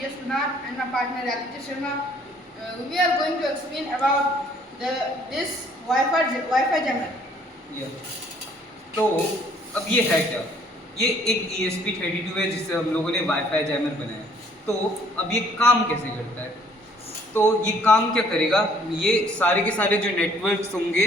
Yes Kunal and my partner Aditya Sharma. We are going to explain about this Wi-Fi jammer. Yeah. तो अब ये है क्या? ये एक ESP32 है जिससे हम लोगों ने वाईफाई जैमर बनाया। तो अब ये काम कैसे करता है? तो ये काम क्या करेगा? ये सारे के सारे जो नेटवर्क्स होंगे,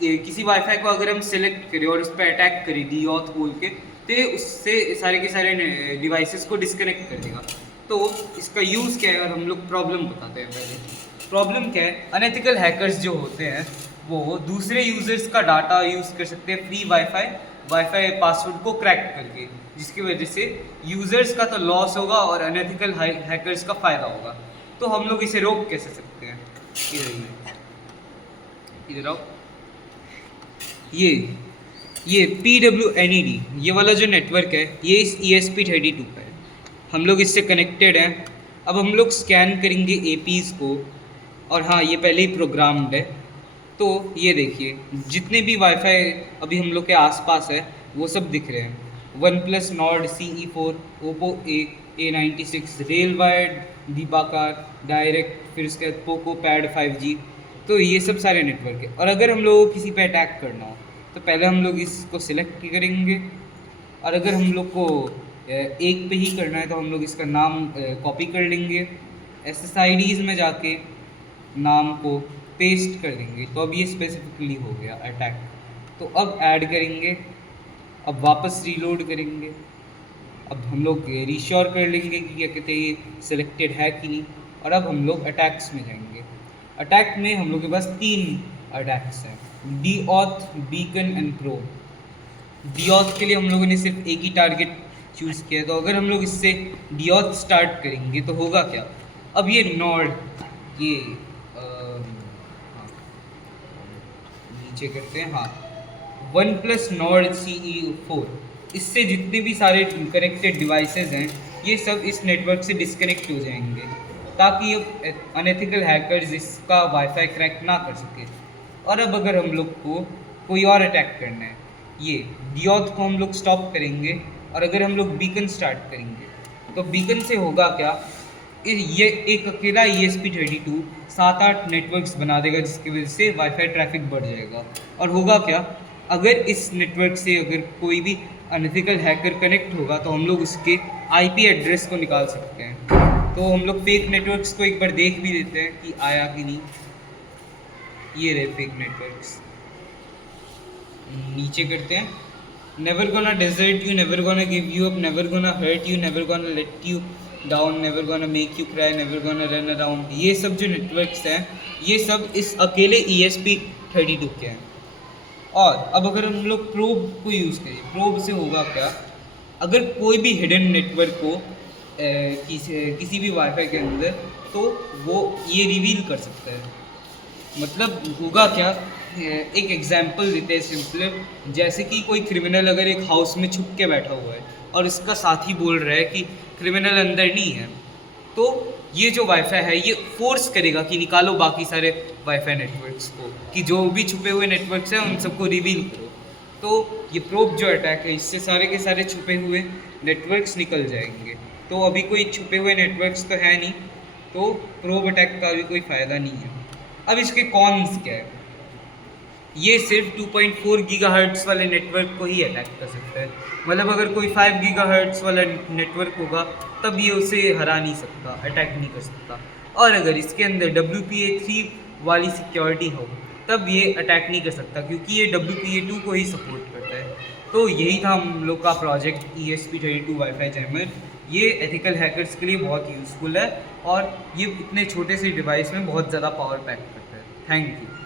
किसी वाईफाई को अगर हम सिलेक्ट करें और उस पर अटैक करें डीऑथ बोल के, तो उससे सारे के सारे डिवाइसेस को डिस्कनेक्ट कर देगा। तो इसका यूज़ क्या है और हम लोग प्रॉब्लम बताते हैं पहले। प्रॉब्लम क्या है? अनएथिकल हैकर्स जो होते हैं वो दूसरे यूज़र्स का डाटा यूज़ कर सकते हैं फ्री वाईफाई पासवर्ड को क्रैक करके, जिसकी वजह से यूज़र्स का तो लॉस होगा और अनएथिकल हैकर्स का फ़ायदा होगा। तो हम लोग इसे रोक कैसे सकते हैं? इधर आओ। ये PWNED ये वाला जो नेटवर्क है ये इस ESP32 का है। हम लोग इससे कनेक्टेड हैं। अब हम लोग स्कैन करेंगे APs को, और हाँ ये पहले ही प्रोग्राम्ड है। तो ये देखिए जितने भी वाईफाई अभी हम लोग के आसपास है वो सब दिख रहे हैं। OnePlus Nord CE4, Oppo A96, Railwired, दीपाकार, डायरेक्ट, फिर उसके बाद पोको पैड 5G। तो ये सब सारे नेटवर्क है। और अगर हम लोग को किसी पे अटैक करना हो तो पहले हम लोग इसको सिलेक्ट करेंगे, और अगर हम लोग को एक पे ही करना है तो हम लोग इसका नाम कॉपी कर लेंगे, SSIDs में जाके नाम को पेस्ट कर देंगे। तो अब ये स्पेसिफिकली हो गया अटैक। तो अब ऐड करेंगे, अब वापस रीलोड करेंगे। अब हम लोग रीश्योर कर लेंगे कि क्या कहते हैं ये सिलेक्टेड है कि नहीं। और अब हम लोग अटैक्स में जाएंगे। अटैक में हम लोग के पास 3 अटैक्स हैं, डीऑथ, बीकन एंड प्रोब। डीऑथ के लिए हम लोगों ने सिर्फ एक ही टारगेट चूज़ किया। तो अगर हम लोग इससे डीऑथ स्टार्ट करेंगे तो होगा क्या? अब ये नॉर्ड, ये नीचे करते हैं, हाँ, OnePlus Nord CE4, इससे जितने भी सारे कनेक्टेड डिवाइसेस हैं ये सब इस नेटवर्क से डिस्कनेक्ट हो जाएंगे, ताकि ये अनएथिकल हैकर्स इसका वाईफाई क्रैक ना कर सके। और अब अगर हम लोग को कोई और अटैक करना है, ये डीऑथ को हम लोग स्टॉप करेंगे, और अगर हम लोग बीकन स्टार्ट करेंगे तो बीकन से होगा क्या? ये एक अकेला ESP32 7-8 नेटवर्क्स बना देगा, जिसकी वजह से वाईफाई ट्रैफिक बढ़ जाएगा। और होगा क्या? अगर इस नेटवर्क से अगर कोई भी अनएथिकल हैकर कनेक्ट होगा तो हम लोग उसके IP एड्रेस को निकाल सकते हैं। तो हम लोग फेक नेटवर्क्स को एक बार देख भी लेते हैं कि आया कि नहीं। ये रहे फेक नेटवर्क्स। नीचे करते हैं, never gonna desert you, never gonna give you up, never gonna hurt you, never gonna let you down, never gonna make you cry, never gonna run around. ये सब जो नेटवर्क्स हैं ये सब इस अकेले ESP32 के हैं। और अब अगर हम लोग प्रोब को यूज़ करें, प्रोब से होगा क्या? अगर कोई भी हिडन नेटवर्क को किसी भी वाईफाई के अंदर, तो वो ये रिवील कर सकता है। मतलब होगा क्या? एक एग्जाम्पल देते हैं सिंपल। जैसे कि कोई क्रिमिनल अगर एक हाउस में छुप के बैठा हुआ है और इसका साथी बोल रहा है कि क्रिमिनल अंदर नहीं है, तो ये जो वाईफाई है ये फोर्स करेगा कि निकालो बाकी सारे वाईफाई नेटवर्क्स को, कि जो भी छुपे हुए नेटवर्क्स हैं उन सबको रिवील करो। तो ये प्रोब जो अटैक है इससे सारे के सारे छुपे हुए नेटवर्क्स निकल जाएंगे। तो अभी कोई छुपे हुए नेटवर्क्स तो है नहीं, तो प्रोब अटैक का भी कोई फ़ायदा नहीं है। अब इसके कॉन्स क्या है? ये सिर्फ 2.4 गीगाहर्ट्ज़ वाले नेटवर्क को ही अटैक कर सकता है। मतलब अगर कोई 5 गीगाहर्ट्ज़ वाला नेटवर्क होगा तब ये उसे हरा नहीं सकता, अटैक नहीं कर सकता। और अगर इसके अंदर WPA3 वाली सिक्योरिटी हो तब ये अटैक नहीं कर सकता, क्योंकि ये WPA2 को ही सपोर्ट करता है। तो यही था हम लोग का प्रोजेक्ट ESP32 वाईफाई जैमर। ये एथिकल हैकर्स के लिए बहुत यूज़फुल है और ये इतने छोटे से डिवाइस में बहुत ज़्यादा पावर पैक करता है। Thank you.